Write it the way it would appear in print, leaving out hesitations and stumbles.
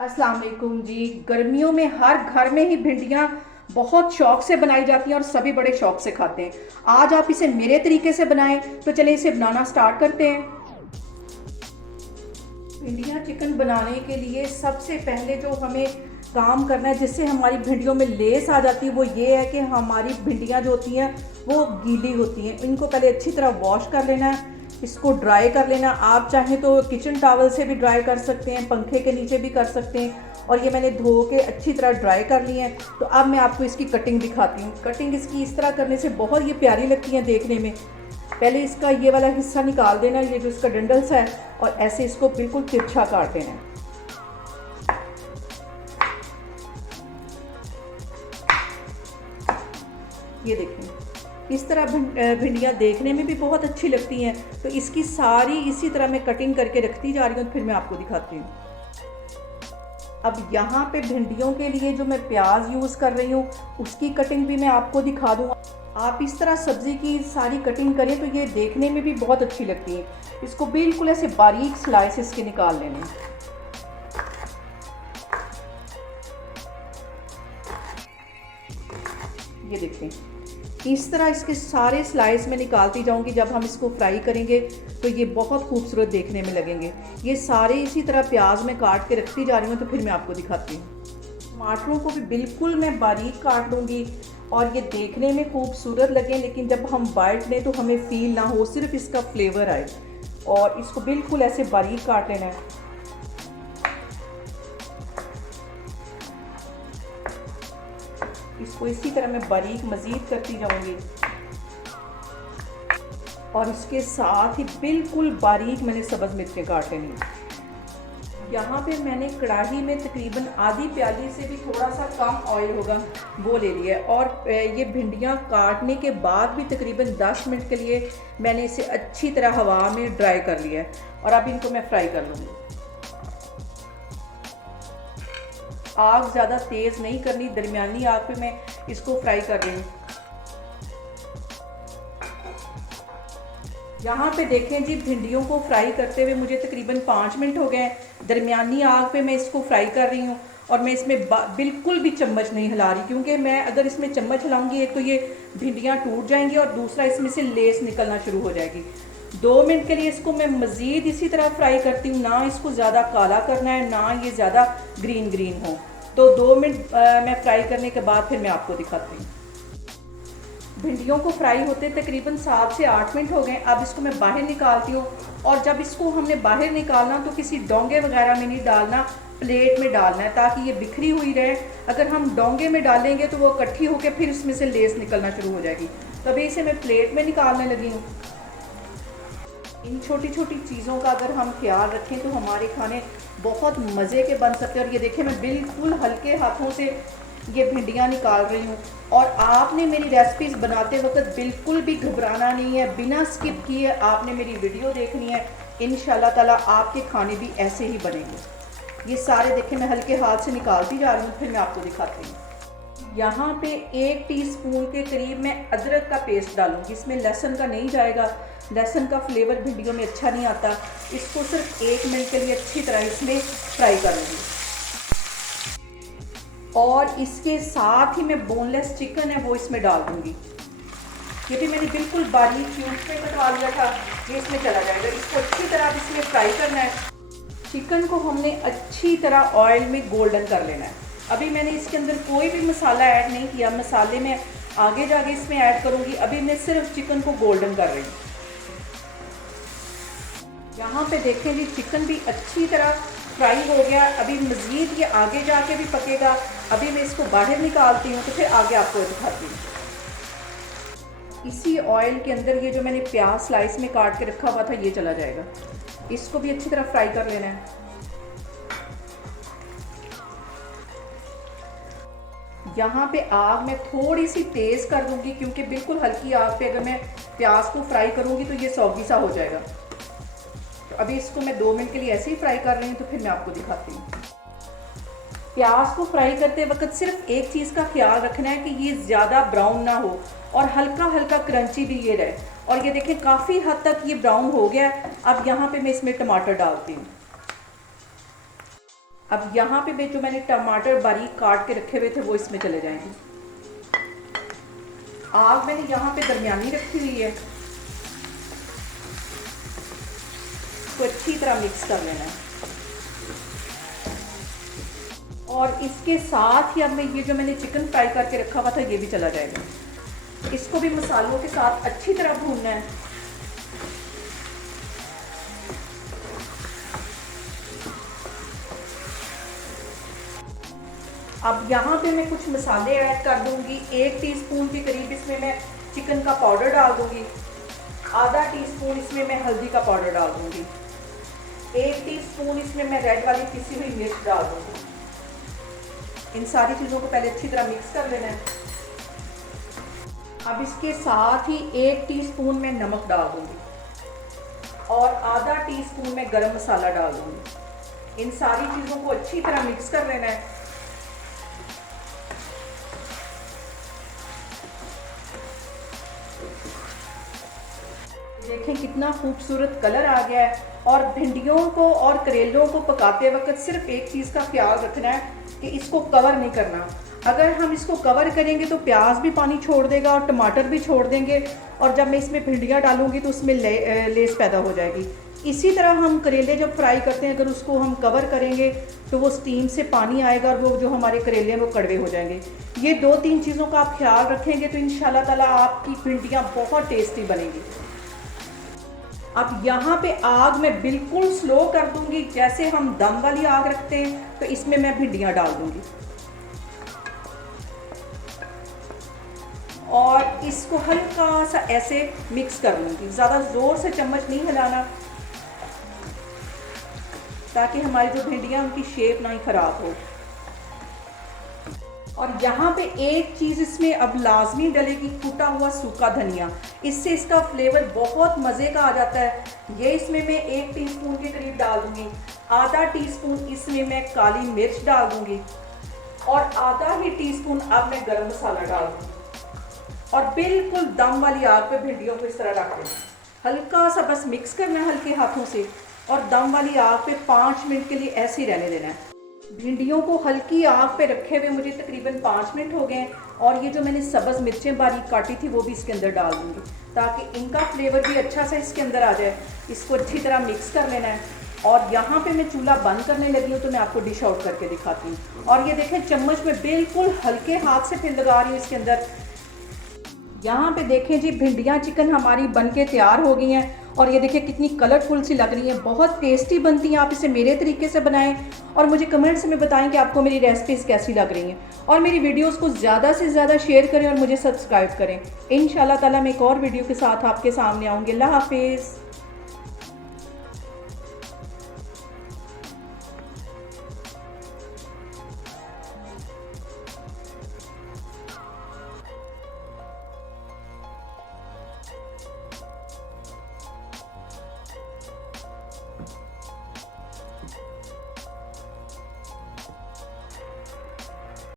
अस्सलाम वालेकुम जी। गर्मियों में हर घर में ही भिंडियाँ बहुत शौक से बनाई जाती हैं और सभी बड़े शौक से खाते हैं। आज आप इसे मेरे तरीके से बनाएं तो चलिए इसे बनाना स्टार्ट करते हैं। भिंडियाँ चिकन बनाने के लिए सबसे पहले जो हमें काम करना है जिससे हमारी भिंडियों में लेस आ जाती है वो ये है कि हमारी भिंडियाँ जो होती हैं वो गीली होती हैं। इनको पहले अच्छी तरह वॉश कर लेना है, इसको ड्राई कर लेना। आप चाहें तो किचन टॉवल से भी ड्राई कर सकते हैं, पंखे के नीचे भी कर सकते हैं। और ये मैंने धो के अच्छी तरह ड्राई कर ली है। तो अब मैं आपको इसकी कटिंग दिखाती हूँ। कटिंग इसकी इस तरह करने से बहुत ये प्यारी लगती है देखने में। पहले इसका ये वाला हिस्सा निकाल देना, ये जो इसका डंडल्स है, और ऐसे इसको बिल्कुल तिरछा काट देना है। ये देखें, इस तरह भिंडियाँ देखने में भी बहुत अच्छी लगती हैं। तो इसकी सारी इसी तरह मैं कटिंग करके रखती जा रही हूँ, फिर मैं आपको दिखाती हूँ। अब यहाँ पे भिंडियों के लिए जो मैं प्याज यूज़ कर रही हूँ उसकी कटिंग भी मैं आपको दिखा दूँ। आप इस तरह सब्ज़ी की सारी कटिंग करें तो ये देखने में भी बहुत अच्छी लगती है। इसको बिल्कुल ऐसे बारीक स्लाइसेस के निकाल लेने हैं। ये देखें, इस तरह इसके सारे स्लाइस में निकालती जाऊंगी। जब हम इसको फ्राई करेंगे तो ये बहुत खूबसूरत देखने में लगेंगे। ये सारे इसी तरह प्याज में काट के रखती जा रही हूँ, तो फिर मैं आपको दिखाती हूँ। टमाटरों को भी बिल्कुल मैं बारीक काट लूँगी और ये देखने में खूबसूरत लगे, लेकिन जब हम बाइट लें तो हमें फील ना हो, सिर्फ इसका फ्लेवर आए। और इसको बिल्कुल ऐसे बारीक काट लेना है। इसको इसी तरह मैं बारीक मज़ीद करती जाऊंगी। और इसके साथ ही बिल्कुल बारीक मैंने सब्ज़ मिर्चें काट लेनी है। यहाँ पे मैंने कढ़ाई में तकरीबन आधी प्याली से भी थोड़ा सा कम ऑयल होगा वो ले लिया है। और ये भिंडियाँ काटने के बाद भी तकरीबन 10 मिनट के लिए मैंने इसे अच्छी तरह हवा में ड्राई कर लिया है। और अब इनको मैं फ्राई कर लूँगी। आग ज़्यादा तेज़ नहीं करनी, दरमियानी आग पे मैं इसको फ्राई कर रही हूँ। यहाँ पे देखें जी, भिंडियों को फ्राई करते हुए मुझे तकरीबन 5 मिनट हो गए हैं। दरमियानी आग पे मैं इसको फ्राई कर रही हूँ। और मैं इसमें बिल्कुल भी चम्मच नहीं हिला रही, क्योंकि मैं अगर इसमें चम्मच हिलाऊंगी एक तो ये भिंडियाँ टूट जाएंगी और दूसरा इसमें से लेस निकलना शुरू हो जाएगी। 2 मिनट के लिए इसको मैं मज़ीद इसी तरह फ्राई करती हूँ। ना इसको ज़्यादा काला करना है, ना ये ज़्यादा ग्रीन ग्रीन हो। तो 2 मिनट मैं फ्राई करने के बाद फिर मैं आपको दिखाती हूँ। भिंडियों को फ्राई होते तकरीबन 7 से 8 मिनट हो गए। अब इसको मैं बाहर निकालती हूँ। और जब इसको हमने बाहर निकालना तो किसी डोंगे वगैरह में नहीं डालना, प्लेट में डालना है, ताकि ये बिखरी हुई रहे। अगर हम डोंगे में डालेंगे तो वो इकट्ठी होकर फिर इसमें से लेस निकलना शुरू हो जाएगी। तो अभी इसे मैं प्लेट में निकालने लगी हूँ। इन छोटी छोटी चीज़ों का अगर हम ख्याल रखें तो हमारे खाने बहुत मज़े के बन सकते हैं। और ये देखिए, मैं बिल्कुल हल्के हाथों से ये भिंडियाँ निकाल रही हूँ। और आपने मेरी रेसिपीज़ बनाते वक्त बिल्कुल भी घबराना नहीं है, बिना स्किप किए आपने मेरी वीडियो देखनी है। इंशाल्लाह ताला आपके खाने भी ऐसे ही बनेंगे। ये सारे देखें, मैं हल्के हाथ से निकालती जा रही हूँ, फिर मैं आपको दिखाती हूँ। यहाँ पे 1 टीस्पून के करीब मैं अदरक का पेस्ट डालूँगी। इसमें लहसुन का नहीं जाएगा, लहसुन का फ्लेवर भिंडियों में अच्छा नहीं आता। इसको सिर्फ 1 मिनट के लिए अच्छी तरह इसमें फ्राई करूँगी। और इसके साथ ही मैं बोनलेस चिकन है वो इसमें डाल दूँगी। ये भी मैंने बिल्कुल बारीक क्यूब्स में कटवा लिया था, ये इसमें चला जाएगा। इसको अच्छी तरह इसमें फ्राई करना है। चिकन को हमने अच्छी तरह ऑयल में गोल्डन कर लेना है। अभी मैंने इसके अंदर कोई भी मसाला ऐड नहीं किया, मसाले में आगे जाके इसमें ऐड करूँगी। अभी मैं सिर्फ चिकन को गोल्डन कर रही हूँ। यहाँ पे देखें जी, चिकन भी अच्छी तरह फ्राई हो गया। अभी मज़ीद ये आगे जाके भी पकेगा। अभी मैं इसको बाहर निकालती हूँ, तो फिर आगे आपको दिखाती हूँ। इसी ऑयल के अंदर ये जो मैंने प्याज स्लाइस में काट के रखा हुआ था ये चला जाएगा। इसको भी अच्छी तरह फ्राई कर लेना है। यहाँ पे आग मैं थोड़ी सी तेज़ कर दूँगी, क्योंकि बिल्कुल हल्की आग पे अगर मैं प्याज को फ्राई करूँगी तो ये सौगी सा हो जाएगा। तो अभी इसको मैं 2 मिनट के लिए ऐसे ही फ्राई कर रही हूँ, तो फिर मैं आपको दिखाती हूँ। प्याज को फ्राई करते वक्त सिर्फ एक चीज़ का ख्याल रखना है कि ये ज़्यादा ब्राउन ना हो और हल्का हल्का क्रंची भी ये रहे। और ये देखें, काफ़ी हद तक ये ब्राउन हो गया है। अब यहाँ पे मैं इसमें टमाटर डालती हूँ। अब यहाँ पे जो मैंने टमाटर बारीक काट के रखे हुए थे वो इसमें चले जाएंगे। आग मैंने यहाँ पे दरमियानी रखी हुई है, तो अच्छी तरह मिक्स कर लेना है। और इसके साथ ही अब मैं ये जो मैंने चिकन फ्राई करके रखा हुआ था ये भी चला जाएगा। इसको भी मसालों के साथ अच्छी तरह भूनना है। अब यहाँ पे मैं कुछ मसाले ऐड कर दूंगी। 1 टीस्पून के करीब इसमें मैं चिकन का पाउडर डाल दूंगी, आधा टीस्पून इसमें मैं हल्दी का पाउडर डाल दूंगी, 1 टीस्पून इसमें मैं रेड वाली पिसी हुई मिर्च डाल दूंगी। इन सारी चीज़ों को पहले अच्छी तरह मिक्स कर लेना है। अब इसके साथ ही 1 टीस्पून मैं नमक डाल दूंगी और आधा टीस्पून मैं गरम मसाला डाल दूंगी। इन सारी चीज़ों को अच्छी तरह मिक्स कर लेना है। देखें कितना खूबसूरत कलर आ गया है। और भिंडियों को और करेलों को पकाते वक्त सिर्फ एक चीज़ का ख्याल रखना है कि इसको कवर नहीं करना। अगर हम इसको कवर करेंगे तो प्याज भी पानी छोड़ देगा और टमाटर भी छोड़ देंगे, और जब मैं इसमें भिंडियाँ डालूंगी तो उसमें लेस पैदा हो जाएगी। इसी तरह हम करेले जब फ्राई करते हैं, अगर उसको हम कवर करेंगे तो वो स्टीम से पानी आएगा और वो जो हमारे करेले हैं वो कड़वे हो जाएंगे। ये 2-3 चीज़ों का आप ख्याल रखेंगे तो इंशाल्लाह ताला आपकी भिंडियाँ बहुत टेस्टी बनेंगी। अब यहाँ पे आग मैं बिल्कुल स्लो कर दूंगी। जैसे हम दम वाली आग रखते हैं तो इसमें मैं भिंडियाँ डाल दूंगी और इसको हल्का सा ऐसे मिक्स कर लूँगी। ज़्यादा ज़ोर से चम्मच नहीं हिलाना ताकि हमारी जो भिंडियाँ उनकी शेप ना ही ख़राब हो। और यहाँ पे एक चीज़ इसमें अब लाजमी डलेगी, कूटा हुआ सूखा धनिया। इससे इसका फ्लेवर बहुत मज़े का आ जाता है। ये इसमें मैं 1 टीस्पून के करीब डाल दूँगी, आधा टीस्पून इसमें मैं काली मिर्च डाल दूँगी और आधा ही टीस्पून अब मैं गरम मसाला डाल दूँगी। और बिल्कुल दम वाली आग पे भिंडियों को इस तरह रख देना। हल्का सा बस मिक्स करना है हल्के हाथों से और दम वाली आग पे 5 मिनट के लिए ऐसे ही रहने देना है। भिंडियों को हल्की आग पे रखे हुए मुझे तकरीबन 5 मिनट हो गए और ये जो मैंने सब्ज़ मिर्चें बारीक काटी थी वो भी इसके अंदर डाल दूँगी ताकि इनका फ्लेवर भी अच्छा सा इसके अंदर आ जाए। इसको अच्छी तरह मिक्स कर लेना है। और यहाँ पे मैं चूल्हा बंद करने लगी हूँ तो मैं आपको डिश आउट करके दिखाती हूँ। और ये देखें चम्मच में बिल्कुल हल्के हाथ से फिर लगा रही हूँ इसके अंदर। यहाँ पे देखें जी भिंडियाँ चिकन हमारी बनके तैयार हो गई हैं और ये देखिए कितनी कलरफुल सी लग रही हैं। बहुत टेस्टी बनती हैं। आप इसे मेरे तरीके से बनाएं और मुझे कमेंट्स में बताएं कि आपको मेरी रेसिपीज़ कैसी लग रही हैं। और मेरी वीडियोस को ज़्यादा से ज़्यादा शेयर करें और मुझे सब्सक्राइब करें। इंशाल्लाह ताला मैं एक और वीडियो के साथ आपके सामने आऊँगी। अल्लाह हाफिज़।